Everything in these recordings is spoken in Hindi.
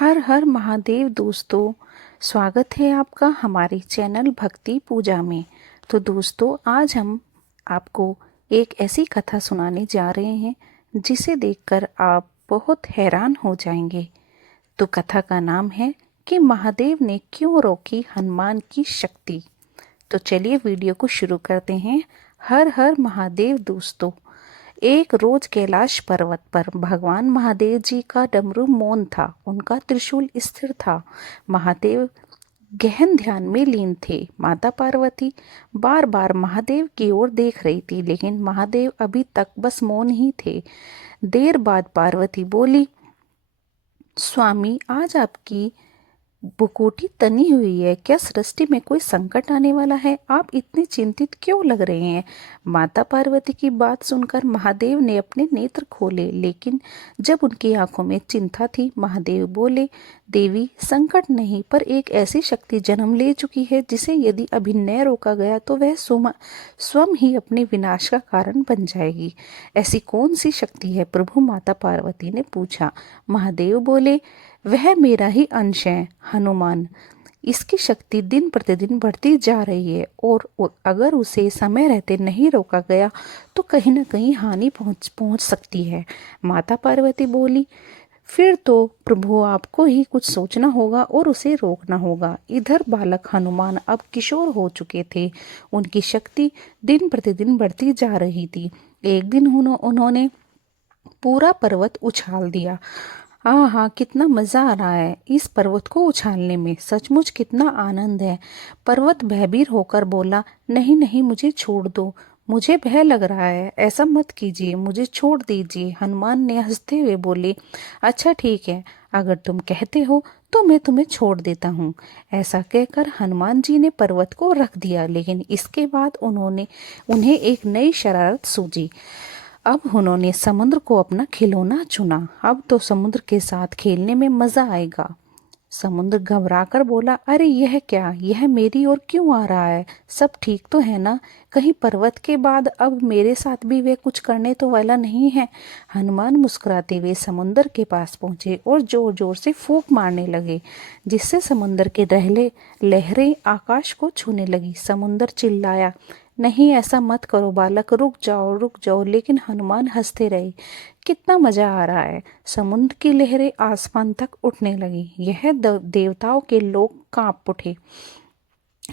हर हर महादेव दोस्तों, स्वागत है आपका हमारे चैनल भक्ति पूजा में। तो दोस्तों, आज हम आपको एक ऐसी कथा सुनाने जा रहे हैं जिसे देखकर आप बहुत हैरान हो जाएंगे। तो कथा का नाम है कि महादेव ने क्यों रोकी हनुमान की शक्ति। तो चलिए वीडियो को शुरू करते हैं। हर हर महादेव दोस्तों, एक रोज कैलाश पर्वत पर भगवान महादेव जी का डमरू मौन था, उनका त्रिशूल स्थिर था। महादेव गहन ध्यान में लीन थे। माता पार्वती बार बार महादेव की ओर देख रही थी, लेकिन महादेव अभी तक बस मौन ही थे। देर बाद पार्वती बोली, स्वामी, आज आपकी भुकोटी तनी हुई है। क्या सृष्टि में कोई संकट आने वाला है? आप इतने चिंतित क्यों लग रहे हैं? माता पार्वती की बात सुनकर महादेव ने अपने नेत्र खोले, लेकिन जब उनकी आंखों में चिंता थी, महादेव बोले, देवी, संकट नहीं, पर एक ऐसी शक्ति जन्म ले चुकी है जिसे यदि अभी न रोका गया तो वह स्वयं ही अपने विनाश का कारण बन जाएगी। ऐसी कौन सी शक्ति है प्रभु? माता पार्वती ने पूछा। महादेव बोले, वह मेरा ही अंश है, हनुमान। इसकी शक्ति दिन प्रतिदिन बढ़ती जा रही है और अगर उसे समय रहते नहीं रोका गया तो कहीं न कहीं हानि पहुंच सकती है। माता पार्वती बोली, फिर तो प्रभु आपको ही कुछ सोचना होगा और उसे रोकना होगा। इधर बालक हनुमान अब किशोर हो चुके थे। उनकी शक्ति दिन प्रतिदिन बढ़ती जा रही थी। एक दिन उन्होंने पूरा पर्वत उछाल दिया। हाँ हाँ, कितना मजा आ रहा है इस पर्वत को उछालने में, सचमुच कितना आनंद है। पर्वत भयभीत होकर बोला, नहीं नहीं, मुझे छोड़ दो, मुझे भय लग रहा है। ऐसा मत कीजिए, मुझे छोड़ दीजिए। हनुमान ने हंसते हुए बोले, अच्छा ठीक है, अगर तुम कहते हो तो मैं तुम्हें छोड़ देता हूँ। ऐसा कहकर हनुमान जी ने पर्वत को रख दिया, लेकिन इसके बाद उन्हें एक नई शरारत सूझी। अब उन्होंने समुद्र को अपना खिलौना चुना। अब तो समुद्र के साथ खेलने में मजा आएगा। समुद्र घबराकर बोला, अरे यह क्या? यह मेरी ओर क्यों आ रहा है? सब ठीक तो है ना? कहीं पर्वत के बाद अब मेरे साथ भी वे कुछ करने तो वाला नहीं है। हनुमान मुस्कुराते हुए समुद्र के पास पहुंचे और जोर जोर से फूंक मारने लगे, जिससे समुद्र के लहरें आकाश को छूने लगी। समुद्र चिल्लाया, नहीं, ऐसा मत करो बालक, रुक जाओ रुक जाओ। लेकिन हनुमान हंसते रहे। कितना मजा आ रहा है। समुद्र की लहरें आसमान तक उठने लगी। यह देवताओं के लोग कांप उठे।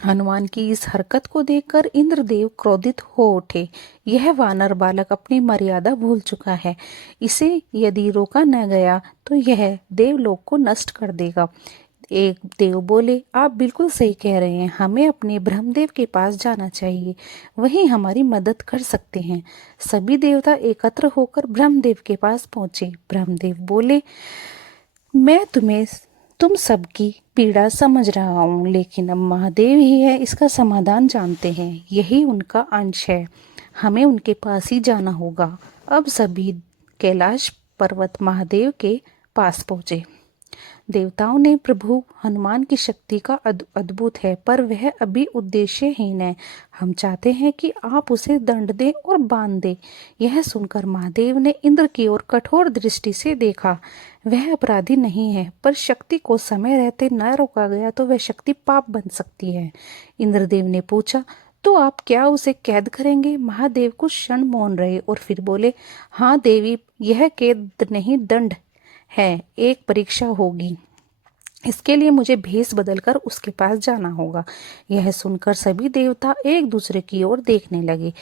हनुमान की इस हरकत को देखकर इंद्रदेव क्रोधित हो उठे। यह वानर बालक अपनी मर्यादा भूल चुका है। इसे यदि रोका न गया तो यह देवलोक को नष्ट कर देगा। एक देव बोले, आप बिल्कुल सही कह रहे हैं, हमें अपने ब्रह्मदेव के पास जाना चाहिए, वही हमारी मदद कर सकते हैं। सभी देवता एकत्र होकर ब्रह्मदेव के पास पहुंचे। ब्रह्मदेव बोले, मैं तुम सबकी पीड़ा समझ रहा हूँ, लेकिन अब महादेव ही है इसका समाधान जानते हैं, यही उनका अंश है, हमें उनके पास ही जाना होगा। अब सभी कैलाश पर्वत महादेव के पास पहुंचे। देवताओं ने, प्रभु, हनुमान की शक्ति का अद्भुत है, पर वह अभी उद्देश्यहीन है। हम चाहते हैं कि आप उसे दंड दें और बांध दें। यह सुनकर महादेव ने इंद्र की ओर कठोर दृष्टि से देखा। वह अपराधी नहीं है, पर शक्ति को समय रहते न रोका गया तो वह शक्ति पाप बन सकती है। इंद्रदेव ने पूछा, तो आप क्या उसे कैद करेंगे? महादेव कुछ क्षण मौन रहे और फिर बोले, हाँ देवी, यह कैद नहीं, दंड है, एक परीक्षा होगी। इसके लिए मुझे भेष बदलकर उसके पास जाना होगा। यह सुनकर सभी देवता एक दूसरे की ओर देखने लगे।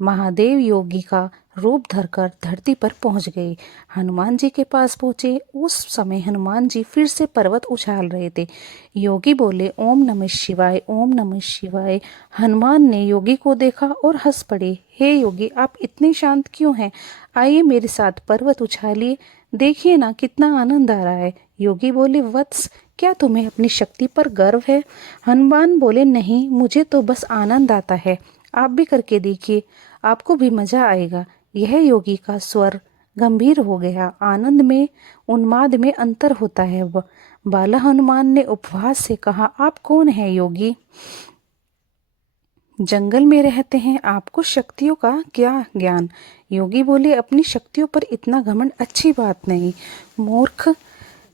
महादेव योगी का रूप धरकर धरती पर पहुंच गए। हनुमान जी के पास पहुंचे। उस समय हनुमान जी फिर से पर्वत उछाल रहे थे। योगी बोले, ओम नमः शिवाय, ओम नमः शिवाय। हनुमान ने योगी को देखा और हंस पड़े। हे योगी, आप इतने शांत क्यों हैं? आइए मेरे साथ पर्वत उछालिए, देखिए ना कितना आनंद आ रहा है। योगी बोले, वत्स, क्या तुम्हें अपनी शक्ति पर गर्व है? हनुमान बोले, नहीं, मुझे तो बस आनंद आता है। आप भी करके देखिए, आपको भी मजा आएगा। यह योगी का स्वर गंभीर हो गया। आनंद में उन्माद में अंतर होता है। बाला हनुमान ने उपहास से कहा, आप कौन है योगी? जंगल में रहते हैं, आपको शक्तियों का क्या ज्ञान? योगी बोले, अपनी शक्तियों पर इतना घमंड अच्छी बात नहीं। मूर्ख,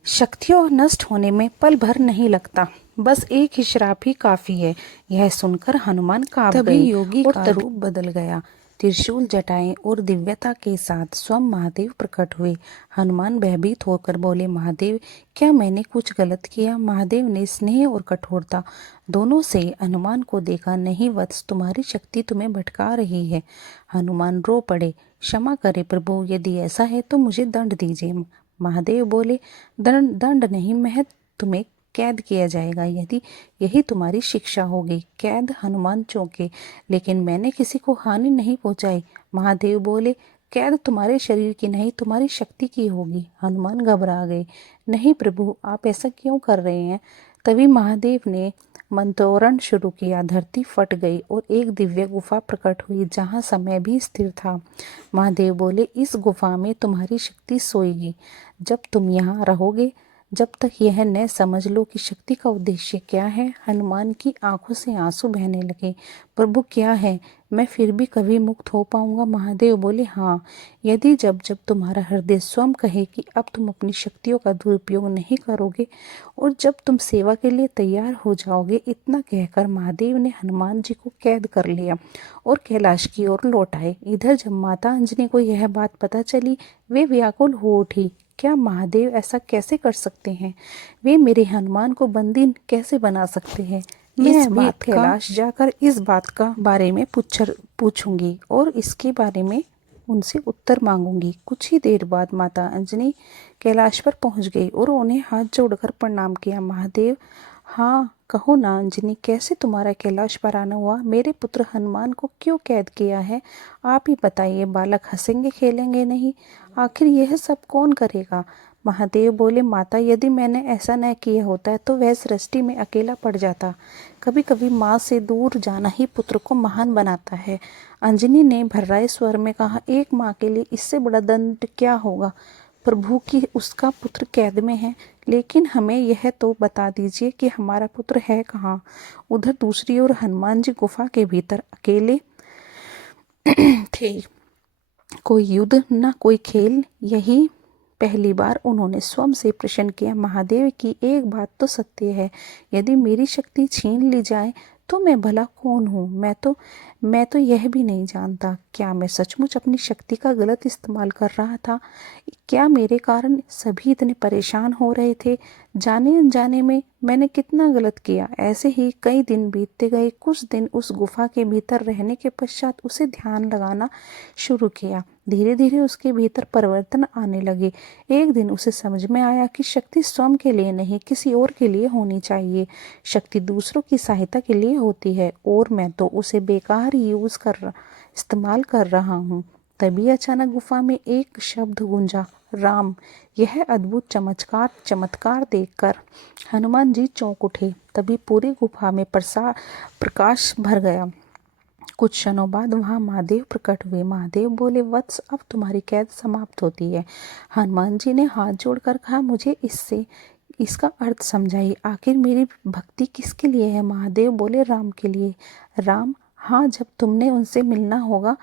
शक्तियों नष्ट होने में पल भर नहीं लगता, बस एक ही श्राप ही काफी है। यह सुनकर हनुमान कांप गए। योगी का रूप बदल गया। त्रिशूल, जटाएं और दिव्यता के साथ स्वयं महादेव प्रकट हुए। हनुमान भयभीत होकर बोले, महादेव, क्या मैंने कुछ गलत किया? महादेव ने स्नेह और कठोरता दोनों से हनुमान को देखा। नहीं वत्स, तुम्हारी शक्ति तुम्हें भटका रही है। हनुमान रो पड़े, क्षमा करे प्रभु, यदि ऐसा है तो मुझे दंड दीजिए। महादेव बोले, दंड नहीं, महत तुम्हें कैद किया जाएगा, यदि यही तुम्हारी शिक्षा होगी। कैद? हनुमान चौंके, लेकिन मैंने किसी को हानि नहीं पहुंचाई। महादेव बोले, कैद तुम्हारे शरीर की नहीं, तुम्हारी शक्ति की होगी। हनुमान घबरा गए। नहीं प्रभु, आप ऐसा क्यों कर रहे हैं? तभी महादेव ने मंत्रोच्चारण शुरू किया। धरती फट गई और एक दिव्य गुफा प्रकट हुई, जहाँ समय भी स्थिर था। महादेव बोले, इस गुफा में तुम्हारी शक्ति सोएगी। जब तुम यहाँ रहोगे, जब तक यह न समझ लो कि शक्ति का उद्देश्य क्या है। हनुमान की आंखों से आंसू बहने लगे। प्रभु, क्या है? मैं फिर भी कभी मुक्त हो पाऊंगा? महादेव बोले, हाँ, यदि जब जब तुम्हारा हृदय स्वयं कहे कि अब तुम अपनी शक्तियों का दुरुपयोग नहीं करोगे और जब तुम सेवा के लिए तैयार हो जाओगे। इतना कहकर महादेव ने हनुमान जी को कैद कर लिया और कैलाश की ओर लौट आए। इधर जब माता अंजनी को यह बात पता चली, वे व्याकुल हो उठी। क्या महादेव ऐसा कैसे कर सकते हैं? वे मेरे हनुमान को बंदी कैसे बना सकते हैं? मैं भी कैलाश जाकर इस बात का बारे में पूछूंगी और इसके बारे में उनसे उत्तर मांगूंगी। कुछ ही देर बाद माता अंजनी कैलाश पर पहुंच गई और उन्हें हाथ जोड़कर प्रणाम किया। महादेव, हाँ कहो ना अंजनी, कैसे तुम्हारा कैलाश पर आना हुआ? मेरे पुत्र हनुमान को क्यों कैद किया है? आप ही बताइए। बालक हंसेंगे खेलेंगे नहीं, आखिर यह सब कौन करेगा? महादेव बोले, माता, यदि मैंने ऐसा न किया होता तो वह सृष्टि में अकेला पड़ जाता। कभी कभी माँ से दूर जाना ही पुत्र को महान बनाता है। अंजनी ने भर्राए स्वर में कहा, एक माँ के लिए इससे बड़ा दंड क्या होगा? प्रभु की उसका पुत्र कैद में है, लेकिन हमें यह तो बता दीजिए कि हमारा पुत्र है कहाँ? उधर दूसरी ओर हनुमान जी गुफा के भीतर अकेले थे। कोई युद्ध न कोई खेल। यही पहली बार उन्होंने स्वयं से प्रश्न किया, महादेव की एक बात तो सत्य है, यदि मेरी शक्ति छीन ली जाए तो मैं भला कौन हूँ? मैं तो यह भी नहीं जानता, क्या मैं सचमुच अपनी शक्ति का गलत इस्तेमाल कर रहा था? क्या मेरे कारण सभी इतने परेशान हो रहे थे? जाने अनजाने में मैंने कितना गलत किया। ऐसे ही कई दिन बीतते गए। कुछ दिन उस गुफा के भीतर रहने के पश्चात उसे ध्यान लगाना शुरू किया। धीरे धीरे उसके भीतर परिवर्तन आने लगे। एक दिन उसे समझ में आया कि शक्ति स्वयं के लिए नहीं, किसी और के लिए होनी चाहिए। शक्ति दूसरों की सहायता के लिए होती है और मैं तो उसे बेकार ही इस्तेमाल कर रहा हूँ। तभी अचानक गुफा में एक शब्द गूंजा, राम। यह अद्भुत चमत्कार देखकर हनुमान जी चौंक उठे। तभी पूरी गुफा में प्रकाश भर गया। कुछ क्षणों बाद वहां महादेव प्रकट हुए। महादेव बोले, वत्स, अब तुम्हारी कैद समाप्त होती है। हनुमान जी ने हाथ जोड़कर कहा, मुझे इसका अर्थ समझाइए। आखिर मेरी भक्ति किसके लिए है? महादेव बोले, राम के लिए। राम? हाँ, जब तुमने उनसे मिलना होगा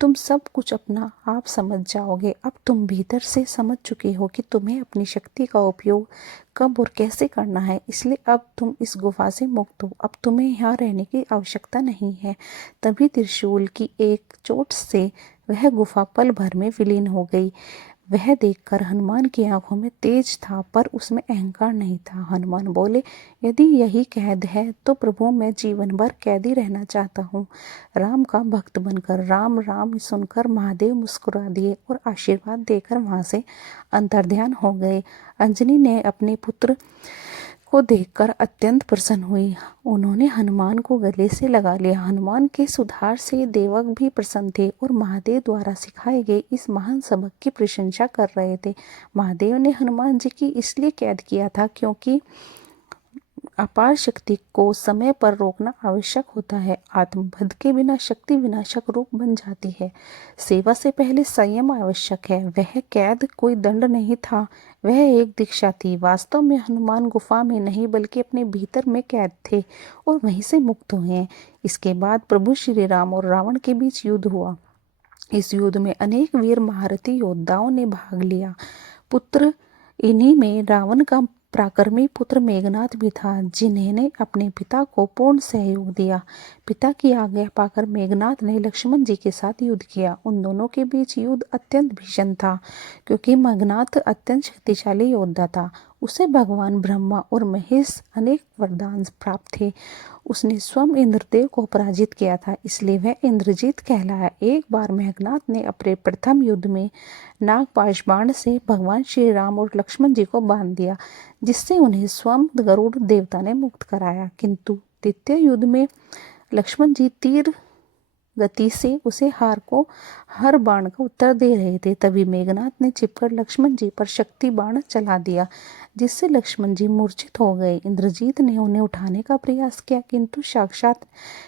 तुम सब कुछ अपना आप समझ जाओगे। अब तुम भीतर से समझ चुके हो कि तुम्हें अपनी शक्ति का उपयोग कब और कैसे करना है, इसलिए अब तुम इस गुफा से मुक्त हो। अब तुम्हें यहाँ रहने की आवश्यकता नहीं है। तभी त्रिशूल की एक चोट से वह गुफा पल भर में विलीन हो गई। वह देखकर हनुमान की आंखों में तेज था, पर उसमें अहंकार नहीं था। हनुमान बोले, यदि यही कैद है तो प्रभु, मैं जीवन भर कैदी रहना चाहता हूँ, राम का भक्त बनकर। राम राम सुनकर महादेव मुस्कुरा दिए और आशीर्वाद देकर वहां से अंतर्ध्यान हो गए। अंजनी ने अपने पुत्र को देखकर अत्यंत प्रसन्न हुई। उन्होंने हनुमान को गले से लगा लिया। हनुमान के सुधार से देवक भी प्रसन्न थे और महादेव द्वारा सिखाए गए इस महान सबक की प्रशंसा कर रहे थे। महादेव ने हनुमान जी की इसलिए कैद किया था क्योंकि अपार शक्ति को समय पर रोकना आवश्यक होता है। आत्मबल के बिना शक्ति विनाशक रूप बन जाती है। सेवा से पहले संयम आवश्यक है। वह कैद कोई दंड नहीं था, वह एक दीक्षा थी। वास्तव में हनुमान गुफा में नहीं बल्कि अपने भीतर में कैद थे और वहीं से मुक्त हुए हैं। इसके बाद प्रभु श्री राम और रावण के बीच युद्ध हुआ। इस युद्ध में अनेक वीर महारथी योद्धाओं ने भाग लिया। पुत्र इन्हीं में रावण का पराक्रमी पुत्र मेघनाद भी था, जिन्होंने अपने पिता को पूर्ण सहयोग दिया। पिता की आज्ञा पाकर मेघनाद ने लक्ष्मण जी के साथ युद्ध किया। उन दोनों के बीच युद्ध अत्यंत भीषण था, क्योंकि मेघनाद अत्यंत शक्तिशाली योद्धा था। उसे भगवान ब्रह्मा और महेश अनेक वरदान प्राप्त थे। उसने स्वयं इंद्रदेव को पराजित किया था, इसलिए वह इंद्रजीत कहलाया। एक बार मेघनाद ने अपने प्रथम युद्ध में नागपाश बाण से भगवान श्री राम और लक्ष्मण जी को बांध दिया, जिससे उन्हें स्वयं गरुड़ देवता ने मुक्त कराया। किंतु द्वितीय युद्ध में लक्ष्मण जी तीर गति से उसे हर बाण का उत्तर दे रहे थे। तभी मेघनाद ने छिपकर लक्ष्मण जी पर शक्ति बाण चला दिया, जिससे लक्ष्मण जी मूर्छित हो गए। इंद्रजीत ने उन्हें उठाने का प्रयास किया, किंतु साक्षात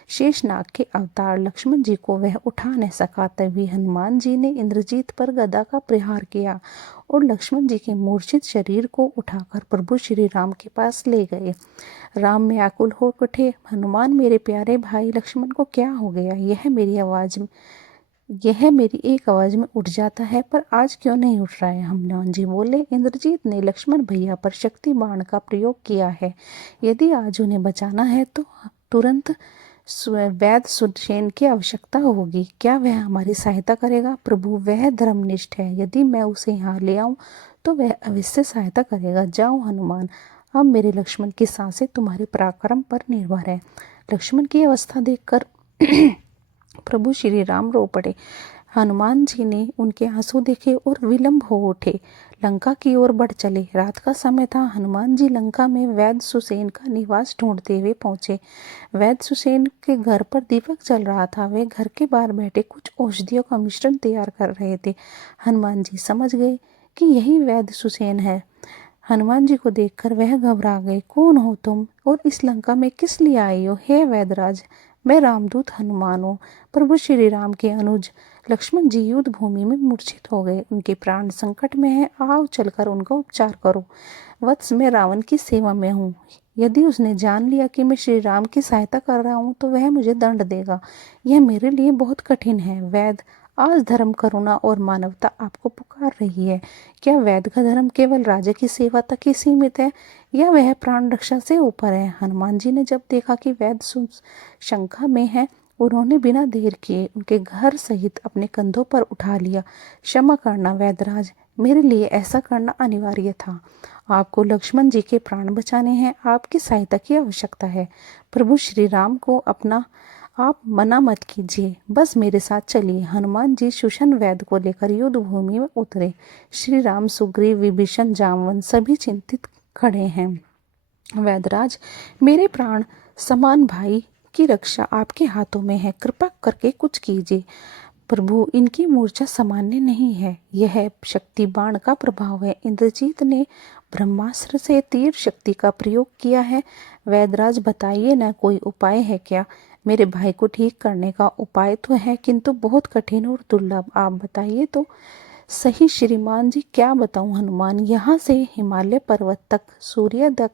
शेषनाग के अवतार लक्ष्मण जी को वह उठा न सका। तभी हनुमान जी ने इंद्रजीत पर गदा का प्रहार किया और लक्ष्मण जी के मूर्छित शरीर को उठाकर प्रभु श्री राम के पास ले गए। राम में आकुल हो उठे, हनुमान मेरे प्यारे भाई लक्ष्मण को क्या हो गया? यह मेरी एक आवाज में उठ जाता है, पर आज क्यों नहीं उठ रहा है? हनुमान जी बोले, इंद्रजीत ने लक्ष्मण भैया पर शक्ति बाण का प्रयोग किया है। यदि आज उन्हें बचाना है तो तुरंत वैद्य सुसेन की आवश्यकता होगी। क्या वह हमारी सहायता करेगा? प्रभु, वह धर्मनिष्ठ है। यदि मैं उसे यहाँ ले आऊं तो वह अवश्य सहायता करेगा। जाओ हनुमान, अब मेरे लक्ष्मण की सांसें तुम्हारे पराक्रम पर निर्भर है। लक्ष्मण की अवस्था देखकर प्रभु श्री राम रो पड़े। हनुमान जी ने उनके आंसू देखे और विलंब हो उठे, लंका की ओर बढ़ चले। रात का समय था। हनुमान जी लंका में वैद्य सुसेन का निवास ढूंढते हुए पहुंचे। वैद्य सुसेन के घर पर दीपक जल रहा था। वे घर के बाहर बैठे कुछ औषधियों का मिश्रण तैयार कर रहे थे। हनुमान जी समझ गए कि यही वैद्य सुसेन है। हनुमान जी को देखकर वह घबरा गए। कौन हो तुम और इस लंका में किस लिए आई हो? हे वैद्यराज, मैं रामदूत हनुमान हूँ। प्रभु श्री राम के अनुज लक्ष्मण जी युद्ध भूमि में मूर्छित हो गए। उनके प्राण संकट में हैं। आओ चलकर उनका उपचार करो। वत्स, मैं रावण की सेवा में हूँ। यदि उसने जान लिया कि मैं श्री राम की सहायता कर रहा हूँ तो वह मुझे दंड देगा। यह मेरे लिए बहुत कठिन है। वैद्य, आज धर्म, करुणा और मानवता आपको पुकार रही है। क्या वैद्य का धर्म केवल राजा की सेवा तक ही सीमित है या वह प्राण रक्षा से ऊपर है? हनुमान जी ने जब देखा कि वैद्य शंका में है, उन्होंने बिना देर किए उनके घर सहित अपने कंधों पर उठा लिया। क्षमा करना वैद्यराज, मेरे लिए ऐसा करना अनिवार्य था। आपको लक्ष्मण जी के प्राण बचाने हैं, आपकी सहायता की आवश्यकता है। प्रभु श्री राम को अपना आप मना मत कीजिए, बस मेरे साथ चलिए। हनुमान जी सुशन वैद्य को लेकर युद्ध भूमि में उतरे। श्री राम, सुग्रीव, विभीषण, जामवन सभी चिंतित खड़े हैं। वैद्यराज, मेरे प्राण समान भाई की रक्षा आपके हाथों में है, कृपा करके कुछ कीजिए। प्रभु, इनकी मूर्छा सामान्य नहीं है, यह शक्ति बाण का प्रभाव है। इंद्रजीत ने ब्रह्मास्त्र से तीर शक्ति का प्रयोग किया है। वैद्यराज, बताइए ना, कोई उपाय है क्या? मेरे भाई को ठीक करने का उपाय तो है, किंतु बहुत कठिन और दुर्लभ। आप बताइए तो सही श्रीमान जी। क्या बताऊं हनुमान, यहाँ से हिमालय पर्वत तक सूर्य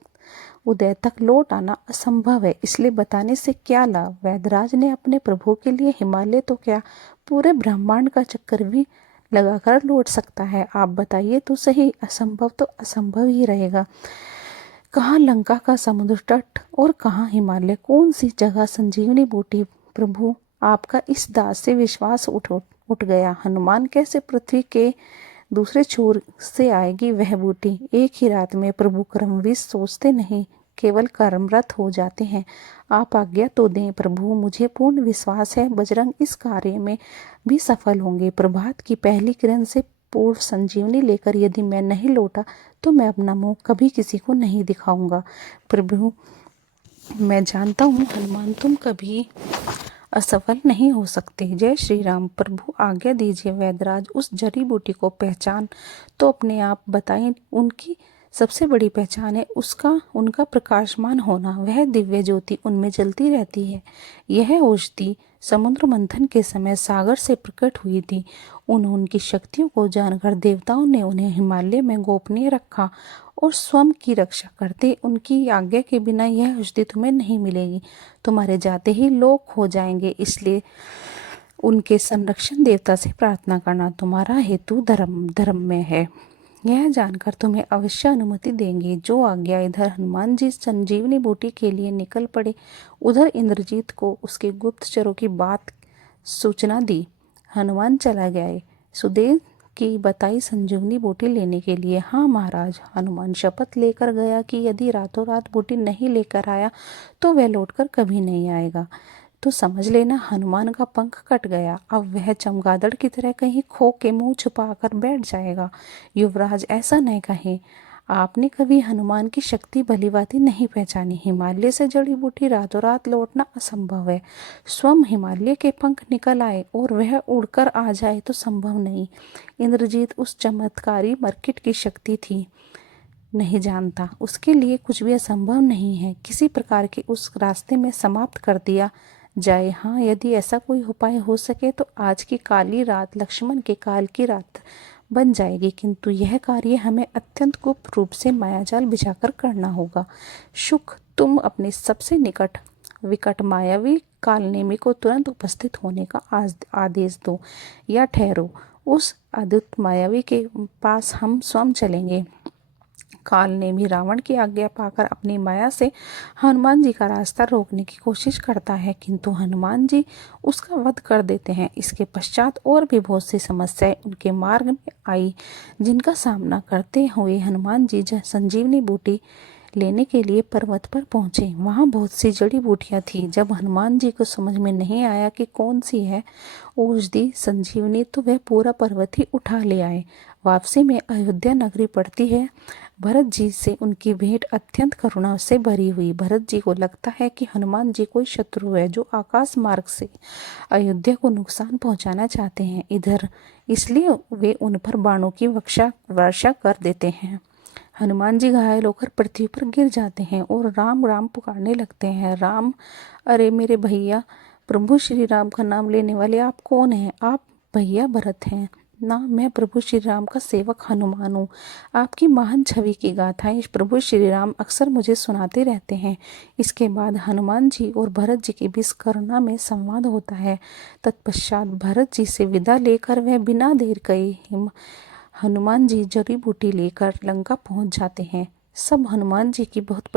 उदय तक लौट आना असंभव है, इसलिए बताने से क्या लाभ? वैद्यराज ने अपने प्रभु के लिए हिमालय तो क्या, पूरे ब्रह्मांड का चक्कर भी लगाकर लौट सकता है। आप बताइए तो सही, असंभव तो असंभव ही रहेगा। कहाँ लंका का समुद्र तट और कहाँ हिमालय, कौन सी जगह संजीवनी बूटी? प्रभु, आपका इस दास से विश्वास उठ गया। हनुमान, कैसे पृथ्वी के दूसरे छोर से आएगी वह बूटी? एक ही रात में प्रभु कर्मवीर सोचते नहीं, केवल कर्मरत हो जाते हैं। आप आज्ञा तो दें प्रभु, मुझे पूर्ण विश्वास है बजरंग इस कार्य में भी सफल होंगे। प्रभात की पहली किरण से पूर्व संजीवनी लेकर यदि मैं नहीं लौटा तो मैं अपना मुंह कभी किसी को नहीं दिखाऊंगा। प्रभु, मैं जानता हूँ हनुमान, तुम कभी असफल नहीं हो सकते। जय श्री राम। प्रभु, आज्ञा दीजिए। वैद्यराज, उस जड़ी बूटी को पहचान तो अपने आप बताएं। उनकी सबसे बड़ी पहचान है उनका प्रकाशमान होना। वह दिव्य ज्योति उनमें जलती रहती है। यह औषधि समुद्र मंथन के समय सागर से प्रकट हुई थी। उनकी शक्तियों को जानकर देवताओं ने उन्हें हिमालय में गोपनीय रखा और स्वयं की रक्षा करते। उनकी आज्ञा के बिना यह औषधि तुम्हें नहीं मिलेगी, तुम्हारे जाते ही लोग खो जाएंगे। इसलिए उनके संरक्षण देवता से प्रार्थना करना तुम्हारा हेतु धर्म में है। यह जानकर तुम्हें अवश्य अनुमति देंगे। जो आज्ञा। इधर हनुमान जी संजीवनी बूटी के लिए निकल पड़े, उधर इंद्रजीत को उसके गुप्तचरों की बात सूचना दी। हनुमान चला गए सुदेव की बताई संजीवनी बूटी लेने के लिए। हाँ महाराज, हनुमान शपथ लेकर गया कि यदि रातों रात बूटी नहीं लेकर आया तो वह लौटकर कभी नहीं आएगा। तो समझ लेना हनुमान का पंख कट गया। अब वह चमगादड़ की तरह कहीं खो के मुंह छुपाकर बैठ जाएगा। युवराज, ऐसा न कहें। आपने कभी हनुमान की शक्ति भलीभांति नहीं पहचानी। हिमालय से जड़ी बूटी रातों रात लौटना असंभव है। स्वयं हिमालय के पंख निकल आए और वह उड़कर आ जाए तो संभव नहीं। इंद्रजीत उस चमत्कारी मरकिट की शक्ति थी नहीं जानता। उसके लिए कुछ भी असंभव नहीं है। किसी प्रकार के उस रास्ते में समाप्त कर दिया जाए। हाँ, यदि ऐसा कोई उपाय हो सके तो आज की काली रात लक्ष्मण के काल की रात बन जाएगी, किंतु यह कार्य हमें अत्यंत गुप्त रूप से मायाजाल बिछाकर करना होगा। शुक, तुम अपने सबसे निकट विकट मायावी कालनेमी को तुरंत उपस्थित होने का आदेश दो या ठहरो। उस अद्भुत मायावी के पास हम स्वयं चलेंगे। काल ने भी रावण की आज्ञा पाकर अपनी माया से हनुमान जी का रास्ता रोकने की कोशिश करता है, किंतु हनुमान जी उसका वध कर देते हैं। इसके पश्चात और भी बहुत सी समस्याएं उनके मार्ग में आई, जिनका सामना करते हुए हनुमान जी संजीवनी बूटी लेने के लिए पर्वत पर पहुंचे। वहां बहुत सी जड़ी बूटियां थी। जब हनुमान जी को समझ में नहीं आया कि कौन सी है औषधि संजीवनी, तो वह पूरा पर्वत ही उठा ले आए। वापसी में अयोध्या नगरी पड़ती है। भरत जी से उनकी भेंट अत्यंत करुणा से भरी हुई। भरत जी को लगता है कि हनुमान जी कोई शत्रु है जो आकाश मार्ग से अयोध्या को नुकसान पहुंचाना चाहते हैं। इधर इसलिए वे उन पर बाणों की वर्षा कर देते हैं। हनुमान जी घायल होकर पृथ्वी पर गिर जाते हैं और राम राम पुकारने लगते हैं। राम, अरे मेरे भैया, प्रभु श्री राम का नाम लेने वाले आप कौन हैं? आप भैया भरत हैं ना? मैं प्रभु श्री राम का सेवक हनुमान हूँ। आपकी महान छवि की गाथाएं प्रभु श्री राम अक्सर मुझे सुनाते रहते हैं। इसके बाद हनुमान जी और भरत जी के बीच करुणा में संवाद होता है। तत्पश्चात भरत जी से विदा लेकर वह बिना देर किए हनुमान जी जड़ी बूटी लेकर लंका पहुंच जाते हैं। सब हनुमान जी की बहुत